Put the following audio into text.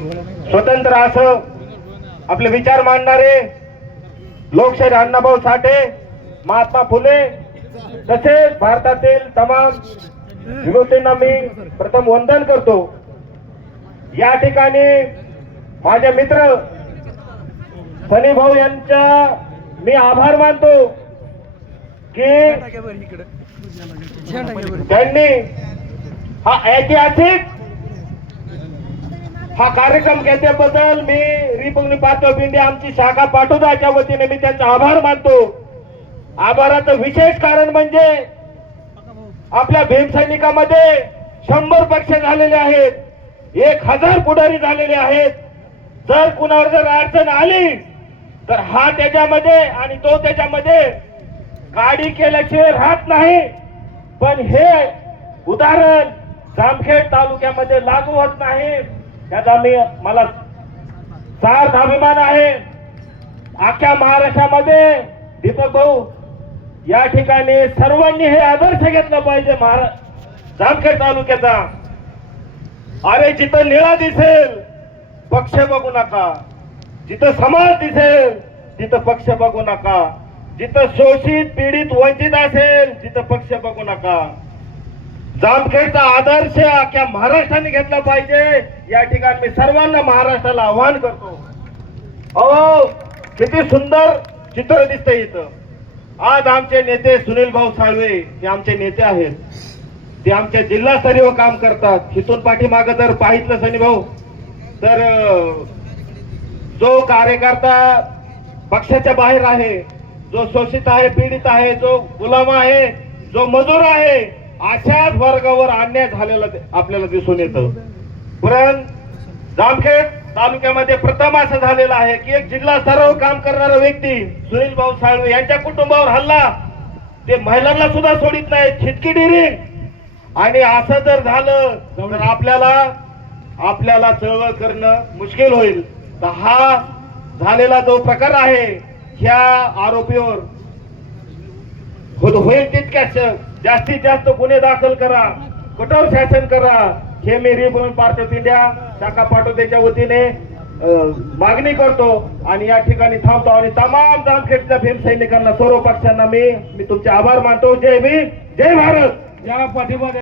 स्वतंत्र असं आपले विचार मांडणारे लोकशाही अण्णाभाऊ साठे महात्मा फुले तसेच भारतातील तमाम विभूतींना मी प्रथम वंदन करतो. या ठिकाणी माझे मित्र सनी भाऊ यांचा मी आभार मानतो की त्यांनी हा ऐतिहासिक हा कार्यक्रम घेतल्याबद्दल मी रिपब्लिक पार्टी ऑफ इंडिया आमची शाखा पाठवण्याच्या वतीने मी त्यांचा आभार मानतो. आभाराचं विशेष कारण म्हणजे आपल्या भीम सैनिकामध्ये शंभर पक्ष झालेले आहेत एक हजार पुढारी झालेले आहेत. जर कुणावर जर अडचण आली तर हा त्याच्यामध्ये आणि तो त्याच्यामध्ये गाडी केल्याशिवाय राहत नाही. पण हे उदाहरण जामखेड तालुक्यामध्ये लागू होत नाही. त्याचा मी मला सार्थ अभिमान आहे. अख्ख्या महाराष्ट्रामध्ये दीपक भाऊ या ठिकाणी सर्वांनी हे आदर्श घेतला पाहिजे महारा जामखेड तालुक्याचा. अरे जिथं निळा दिसेल पक्ष बघू नका. जिथं समाज दिसेल तिथं पक्ष बघू नका. जिथं शोषित पीडित वंचित असेल तिथं पक्ष बघू नका. जामखेडचा आदर्श अख्या महाराष्ट्राने घेतला पाहिजे. या ठिकाणी मी सर्वांना महाराष्ट्राला आव्हान करतो. अहो किती सुंदर चित्र दिसतंय इथं. आज आमचे नेते सुनील भाऊ साळवे हे आमचे नेते आहेत. ते आमच्या जिल्हास्तरीय काम करतात. इथून पाठीमागं जर पाहितलं सनी भाऊ तर जो कार्यकर्ता पक्षाच्या बाहेर आहे जो शोषित आहे पीडित आहे जो गुलाम आहे जो मजूर आहे अशाच वर्गावर अन्याय झालेला आपल्याला दिसून येतं. पण जामखेड तालुक्यामध्ये प्रथम असं झालेलं आहे की एक जिल्हा स्तरावर काम करणारा व्यक्ती सुनील भाऊ साळवे यांच्या कुटुंबावर हल्ला. ते महिलांना सुद्धा सोडित नाही छिटकी डिरिंग आणि असं जर झालं तर आपल्याला आपल्याला चळवळ करणं मुश्किल होईल. तर हा झालेला जो प्रकार आहे ह्या आरोपीवर होईल तितक्या जास्तीत जास्त गुन्हे दाखल करा. कठोर शासन करा. हे मी रिपब्लिक पार्टी ऑफ इंडिया शाखा पाठवतेच्या वतीने मागणी करतो आणि या ठिकाणी थांबतो आणि तमाम जामखेडच्या भीम सैनिकांना सर्व पक्षांना मी मी तुमचे आभार मानतो. जय भीम जय भारत. या पाठीमागे